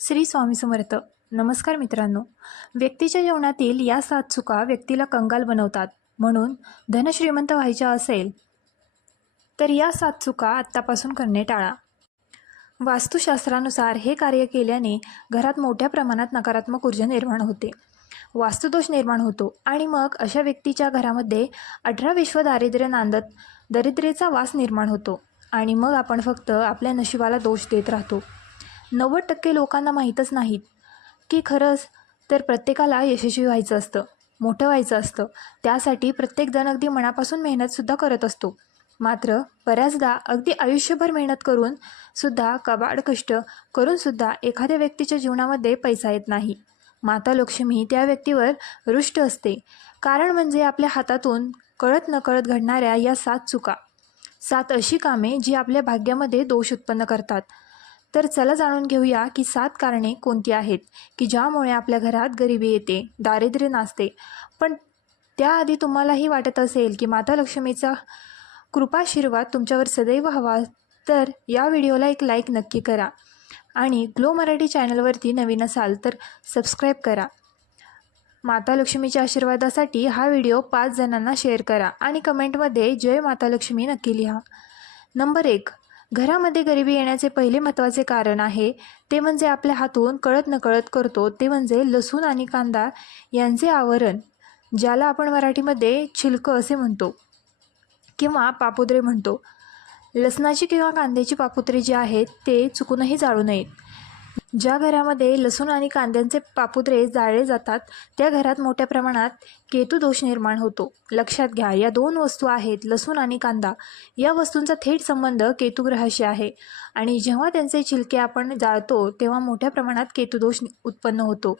श्री स्वामी समर्थ. नमस्कार मित्रांनो. व्यक्तीच्या जीवनातील या सात चुका व्यक्तीला कंगाल बनवतात. म्हणून धनश्रीमंत व्हायच्या असेल तर या सात चुका आत्तापासून करणे टाळा. वास्तुशास्त्रानुसार हे कार्य केल्याने घरात मोठ्या प्रमाणात नकारात्मक ऊर्जा निर्माण होते. वास्तुदोष निर्माण होतो आणि मग अशा व्यक्तीच्या घरामध्ये अठरा विश्व दारिद्र्य नांदत दरिद्रेचा वास निर्माण होतो आणि मग आपण फक्त आपल्या नशिबाला दोष देत राहतो. नव्वद टक्के लोकांना माहीतच नाहीत की खरंच तर प्रत्येकाला यशस्वी व्हायचं असतं मोठं व्हायचं असतं. त्यासाठी प्रत्येकजण अगदी मनापासून मेहनतसुद्धा करत असतो. मात्र बऱ्याचदा अगदी आयुष्यभर मेहनत करून सुद्धा कबाड कष्ट करूनसुद्धा एखाद्या व्यक्तीच्या जीवनामध्ये पैसा येत नाही. माता लक्ष्मी त्या व्यक्तीवर रुष्ट असते. कारण म्हणजे आपल्या हातातून कळत नकळत घडणाऱ्या या सात चुका. सात अशी कामे जी आपल्या भाग्यामध्ये दोष उत्पन्न करतात. तर चला जाणून घेऊया की सात कारणे कोणती आहेत की ज्यामुळे आपल्या घरात गरिबी येते दारिद्र्य नाचते पण त्याआधी तुम्हालाही वाटत असेल की माता लक्ष्मीचा कृपाशीर्वाद तुमच्यावर सदैव हवा तर या व्हिडिओला एक लाईक नक्की करा आणि ग्लो मराठी चॅनलवरती नवीन असाल तर सबस्क्राईब करा. माता लक्ष्मीच्या आशीर्वादासाठी हा व्हिडिओ पाच जणांना शेअर करा आणि कमेंटमध्ये जय माता लक्ष्मी नक्की लिहा. नंबर एक घरामध्ये गरिबी येण्याचे पहिले महत्त्वाचे कारण आहे. ते म्हणजे आपल्या हातून कळत नकळत करतो. ते म्हणजे लसूण आणि कांदा यांचे आवरण ज्याला आपण मराठीमध्ये छिलकं असे म्हणतो किंवा पापुद्रे म्हणतो. लसणाची किंवा कांद्याची पापुत्रे जी आहेत ते चुकूनही जाळू नयेत. ज्या घरामध्ये लसूण आणि कांद्यांचे पापुद्रे जाळले जातात त्या घरात मोठ्या प्रमाणात केतू दोष निर्माण होतो. लक्षात घ्या या दोन वस्तू आहेत लसूण आणि कांदा. या वस्तूंचा थेट संबंध केतुग्रहाशी आहे आणि जेव्हा त्यांचे चिलके आपण जाळतो तेव्हा मोठ्या प्रमाणात केतुदोष उत्पन्न होतो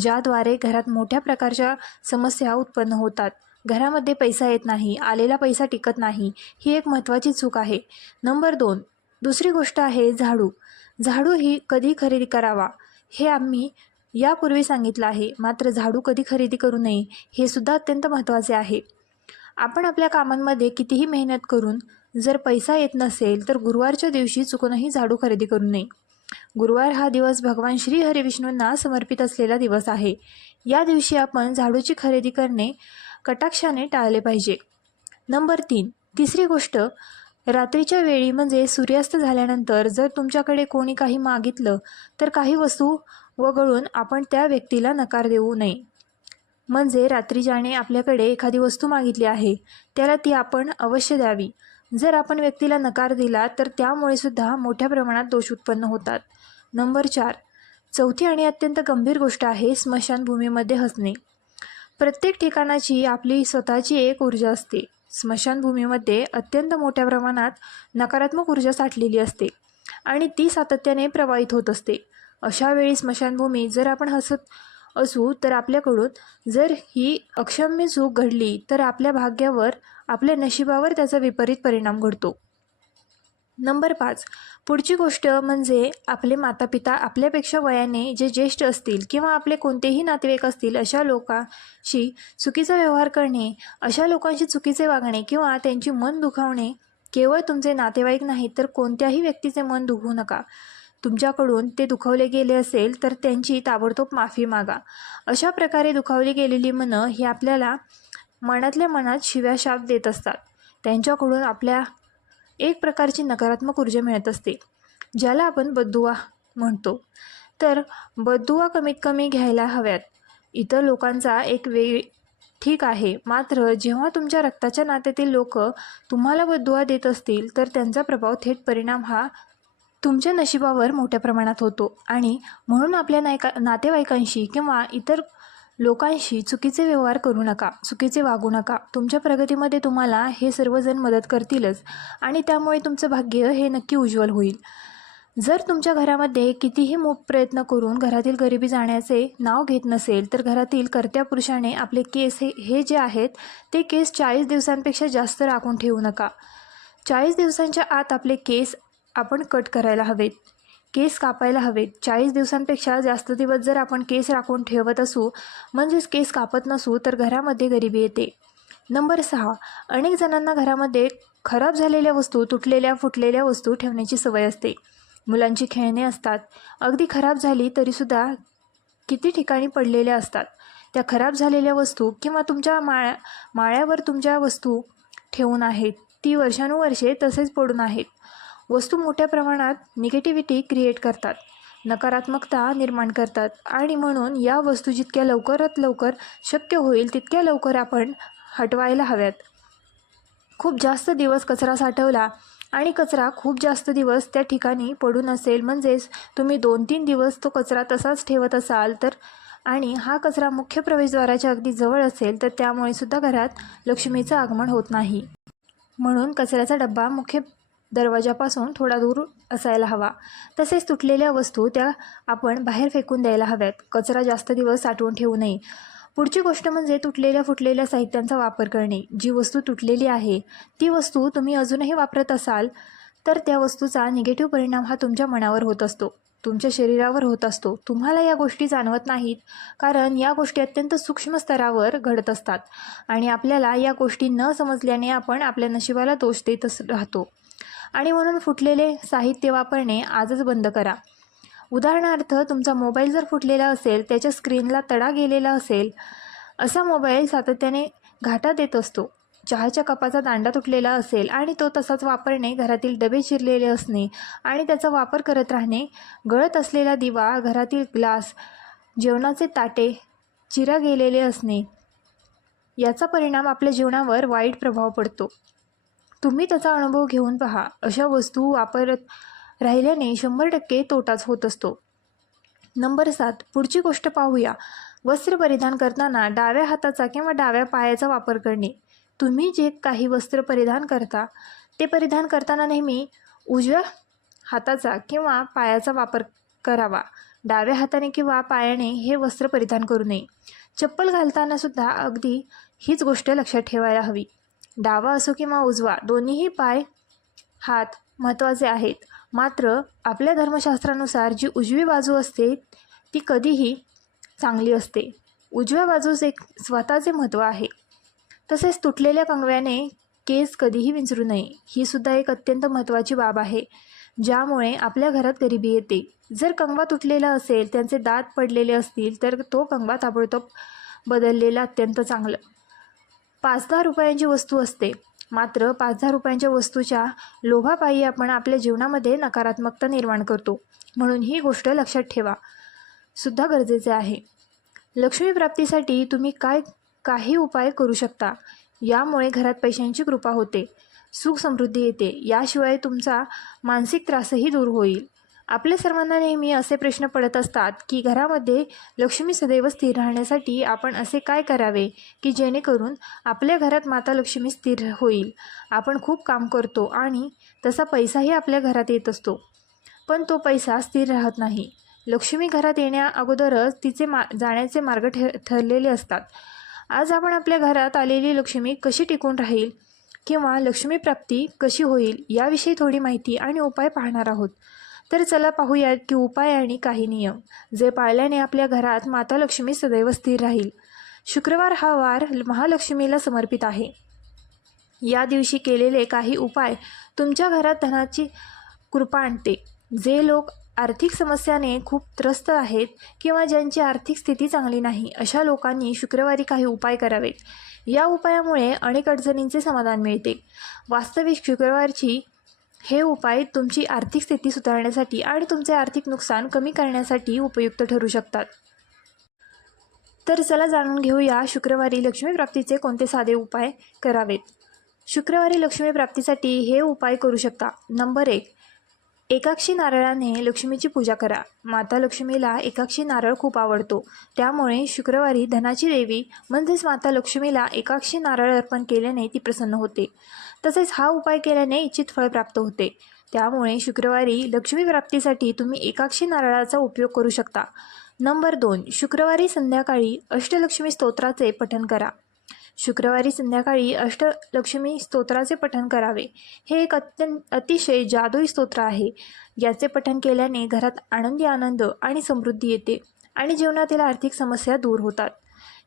ज्याद्वारे घरात मोठ्या प्रकारच्या समस्या उत्पन्न होतात. घरामध्ये पैसा येत नाही आलेला पैसा टिकत नाही ही एक महत्त्वाची चूक आहे. नंबर दोन दुसरी गोष्ट आहे झाडू. झाडू ही कधी खरेदी करावा? हे आम्ही यापूर्वी सांगितलं आहे. मात्र झाडू कधी खरेदी करू नये हे सुद्धा अत्यंत महत्त्वाचे आहे. आपण आपल्या कामांमध्ये कितीही मेहनत करून जर पैसा येत नसेल तर गुरुवारच्या दिवशी चुकूनही झाडू खरेदी करू नये. गुरुवार हा दिवस भगवान श्री हरिविष्णूंना समर्पित असलेला दिवस आहे. या दिवशी आपण झाडूची खरेदी करणे कटाक्षाने टाळले पाहिजे. नंबर तीन तिसरी गोष्ट रात्रीच्या वेळी म्हणजे सूर्यास्त झाल्यानंतर जर तुमच्याकडे कोणी काही मागितलं तर काही वस्तू वगळून आपण त्या व्यक्तीला नकार देऊ नये. म्हणजे रात्री ज्याने आपल्याकडे एखादी वस्तू मागितली आहे त्याला ती आपण अवश्य द्यावी. जर आपण व्यक्तीला नकार दिला तर त्यामुळे सुद्धा मोठ्या प्रमाणात दोष उत्पन्न होतात. नंबर चार. चौथी आणि अत्यंत गंभीर गोष्ट आहे स्मशानभूमीमध्ये हसणे. प्रत्येक ठिकाणाची आपली स्वतःची एक ऊर्जा असते. स्मशानभूमीमध्ये अत्यंत मोठ्या प्रमाणात नकारात्मक ऊर्जा साठलेली असते आणि ती सातत्याने प्रवाहित होत असते. अशा वेळी स्मशानभूमी जर आपण हसत असू तर आपल्याकडून जर ही अक्षम्य चूक घडली तर आपल्या भाग्यावर आपल्या नशिबावर त्याचा विपरीत परिणाम घडतो. नंबर पाच. पुढची गोष्ट म्हणजे आपले मातापिता आपल्यापेक्षा वयाने जे ज्येष्ठ असतील किंवा आपले कोणतेही नातेवाईक असतील अशा लोकांशी चुकीचा व्यवहार करणे अशा लोकांशी चुकीचे वागणे किंवा त्यांची मन दुखावणे केवळ तुमचे नातेवाईक नाही तर कोणत्याही व्यक्तीचे मन दुखवू नका. तुमच्याकडून ते दुखवले गेले असेल तर त्यांची ताबडतोब माफी मागा. अशा प्रकारे दुखावली गेलेली मनं ही आपल्याला मनातल्या मनात शिव्या शाप देत असतात. त्यांच्याकडून आपल्या एक प्रकारची नकारात्मक ऊर्जा मिळत असते ज्याला आपण बद्दुवा म्हणतो. तर बद्दुवा कमीत कमी घ्यायला हव्यात. इतर लोकांचा एक वेळ ठीक आहे मात्र जेव्हा तुमच्या रक्ताच्या नात्यातील लोक तुम्हाला बद्दुवा देत असतील तर त्यांचा प्रभाव थेट परिणाम हा तुमच्या नशिबावर मोठ्या प्रमाणात होतो. आणि म्हणून आपल्या नायका नातेवाईकांशी किंवा इतर लोकांशी चुकीचे व्यवहार करू नका चुकीचे वागू नका. तुमच्या प्रगतीमध्ये तुम्हाला हे सर्वजण मदत करतीलच आणि त्यामुळे तुमचं भाग्य हे नक्की उज्ज्वल होईल. जर तुमच्या घरामध्ये कितीही मोठ प्रयत्न करून घरातील गरिबी जाण्याचे नाव घेत नसेल तर घरातील कर्त्या पुरुषाने आपले केस हे हे जे आहेत ते केस चाळीस दिवसांपेक्षा जास्त राखून ठेवू नका. चाळीस दिवसांच्या आत आपले केस आपण कट करायला हवेत. केस कापायला हवेत. चाळीस दिवसांपेक्षा जास्त दिवस जर आपण केस राखून ठेवत असू म्हणजेच केस कापत नसू तर घरामध्ये गरिबी येते. नंबर सहा अनेक जणांना घरामध्ये खराब झालेल्या वस्तू तुटलेल्या फुटलेल्या वस्तू ठेवण्याची सवय असते. मुलांची खेळणे असतात. अगदी खराब झाली तरीसुद्धा किती ठिकाणी पडलेल्या असतात. त्या खराब झालेल्या वस्तू किंवा तुमच्या माळ्या माळ्यावर तुमच्या वस्तू ठेवून आहेत. ती वर्षानुवर्षे तसेच पडून आहेत. वस्तू मोठ्या प्रमाणात निगेटिव्हिटी क्रिएट करतात नकारात्मकता निर्माण करतात आणि म्हणून या वस्तू जितक्या लवकरात लवकर शक्य होईल तितक्या लवकर आपण हटवायला हव्यात. खूप जास्त दिवस कचरा साठवला आणि कचरा खूप जास्त दिवस त्या ठिकाणी पडून असेल म्हणजेच तुम्ही दोन तीन दिवस तो कचरा तसाच ठेवत असाल तर आणि हा कचरा मुख्य प्रवेशद्वाराच्या अगदी जवळ असेल तर त्यामुळे सुद्धा घरात लक्ष्मीचं आगमन होत नाही. म्हणून कचऱ्याचा डब्बा मुख्य दरवाजापासून थोडा दूर असायला हवा. तसेच तुटलेल्या वस्तू त्या आपण बाहेर फेकून द्यायला हव्यात. कचरा जास्त दिवस साठवून ठेवू नये. पुढची गोष्ट म्हणजे तुटलेल्या फुटलेल्या साहित्यांचा वापर करणे. जी वस्तू तुटलेली आहे ती वस्तू तुम्ही अजूनही वापरत असाल तर त्या वस्तूचा निगेटिव्ह परिणाम हा तुमच्या मनावर होत असतो. तुमच्या शरीरावर होत असतो. तुम्हाला या गोष्टी जाणवत नाहीत कारण या गोष्टी अत्यंत सूक्ष्म स्तरावर घडत असतात आणि आपल्याला या गोष्टी न समजल्याने आपण आपल्या नशिबाला दोष देतच राहतो. आणि म्हणून फुटलेले साहित्य वापरणे आजच बंद करा. उदाहरणार्थ तुमचा मोबाईल जर फुटलेला असेल त्याच्या स्क्रीनला तडा गेलेला असेल असा मोबाईल सातत्याने घाटा देत असतो. चहाच्या कपाचा दांडा तुटलेला असेल आणि तो तसाच वापरणे घरातील डबे चिरलेले असणे आणि त्याचा वापर करत राहणे गळत असलेला दिवा घरातील ग्लास जेवणाचे ताटे चिरा गेलेले असणे याचा परिणाम आपल्या जीवनावर वाईट प्रभाव पडतो. तुम्ही त्याचा अनुभव घेऊन पहा. अशा वस्तू वापरत राहिल्याने शंभर टक्के तोटाच होत असतो. नंबर सात पुढची गोष्ट पाहूया. वस्त्र परिधान करताना डाव्या हाताचा किंवा डाव्या पायाचा वापर करणे. तुम्ही जे काही वस्त्र परिधान करता ते परिधान करताना नेहमी उजव्या हाताचा किंवा पायाचा वापर करावा. डाव्या हाताने किंवा पायाने हे वस्त्र परिधान करू नये. चप्पल घालताना सुद्धा अगदी हीच गोष्ट लक्षात ठेवायला हवी. डावा असो किंवा उजवा दोन्हीही पाय हात महत्त्वाचे आहेत. मात्र आपल्या धर्मशास्त्रानुसार जी उजवी बाजू असते ती कधीही चांगली असते. उजव्या बाजूस एक स्वतःचे महत्त्व आहे. तसेच तुटलेल्या कंगव्याने केस कधीही विंचरू नये ही सुद्धा एक अत्यंत महत्त्वाची बाब आहे ज्यामुळे आपल्या घरात गरिबी येते. जर कंगवा तुटलेला असेल त्यांचे दात पडलेले असतील तर तो कंगवा ताबडतोब बदललेला अत्यंत चांगलं पाच दहा रुपयांची वस्तू असते. मात्र पाच दहा रुपयांच्या वस्तूच्या लोभापायी आपण आपल्या जीवनामध्ये नकारात्मकता निर्माण करतो. म्हणून ही गोष्ट लक्षात ठेवा. सुद्धा गरजेचे आहे. लक्ष्मी प्राप्तीसाठी तुम्ही काय काही उपाय करू शकता? यामुळे घरात पैशांची कृपा होते. सुख समृद्धी येते. याशिवाय तुमचा मानसिक त्रासही दूर होईल. आपल्या सर्वांना नेहमी असे प्रश्न पडत असतात की घरामध्ये लक्ष्मी सदैव स्थिर राहण्यासाठी आपण असे काय करावे? की जेणेकरून आपल्या घरात माता लक्ष्मी स्थिर होईल. आपण खूप काम करतो आणि तसा पैसाही आपल्या घरात येत असतो. पण तो पैसा स्थिर राहत नाही. लक्ष्मी घरात येण्या अगोदरच तिचे मा जाण्याचे मार्ग ठर ठरलेले असतात. आज आपण आपल्या घरात आलेली लक्ष्मी कशी टिकून राहील? किंवा लक्ष्मीप्राप्ती कशी होईल? याविषयी थोडी माहिती आणि उपाय पाहणार आहोत. तर चला पाहूया की उपाय आणि काही नियम. जे पाळल्याने आपल्या घरात माता लक्ष्मी सदैव स्थिर राहील. शुक्रवार हा वार महालक्ष्मीला समर्पित आहे. या दिवशी केलेले काही उपाय तुमच्या घरात धनाची कृपा आणते. जे लोक आर्थिक समस्याने खूप त्रस्त आहेत किंवा ज्यांची आर्थिक स्थिती चांगली नाही अशा लोकांनी शुक्रवारी काही उपाय करावेत. या उपायामुळे अनेक अडचणींचे समाधान मिळते. वास्तविक शुक्रवारची हे उपाय तुमची आर्थिक स्थिती सुधारण्यासाठी आणि तुमचे आर्थिक नुकसान कमी करण्यासाठी उपयुक्त ठरू शकतात. तर चला जाणून घेऊया शुक्रवारी लक्ष्मीप्राप्तीचे कोणते साधे उपाय करावेत. शुक्रवारी लक्ष्मीप्राप्तीसाठी हे उपाय करू शकता. नंबर एक एकाक्षी नारळाने लक्ष्मीची पूजा करा. माता लक्ष्मीला एकाक्षी नारळ खूप आवडतो. त्यामुळे शुक्रवारी धनाची देवी म्हणजेच माता लक्ष्मीला एकाक्षी नारळ अर्पण केल्याने ती प्रसन्न होते. तसेच हा उपाय केल्याने इच्छित फळ प्राप्त होते. त्यामुळे शुक्रवारी लक्ष्मी प्राप्तीसाठी तुम्ही एकाक्षी नारळाचा उपयोग करू शकता. नंबर दोन शुक्रवारी संध्याकाळी अष्टलक्ष्मी स्तोत्राचे पठण करा. शुक्रवारी संध्याकाळी अष्टलक्ष्मी स्तोत्राचे पठण करावे. हे एक अत्यंत अतिशय जादुई स्तोत्र आहे. याचे पठण केल्याने घरात आनंदी आनंद आणि समृद्धी येते आणि जीवनातील आर्थिक समस्या दूर होतात.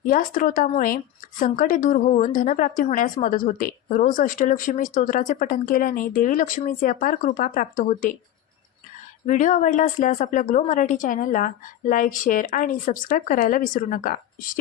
या स्त्रोतामुळे संकटे दूर होऊन धनप्राप्ती होण्यास मदत होते. रोज अष्टलक्ष्मी स्तोत्राचे पठण केल्याने देवी लक्ष्मीचे अपार कृपा प्राप्त होते. व्हिडिओ आवडला असल्यास आपल्या ग्लो मराठी चॅनलला लाईक शेअर आणि सबस्क्राईब करायला विसरू नका. श्री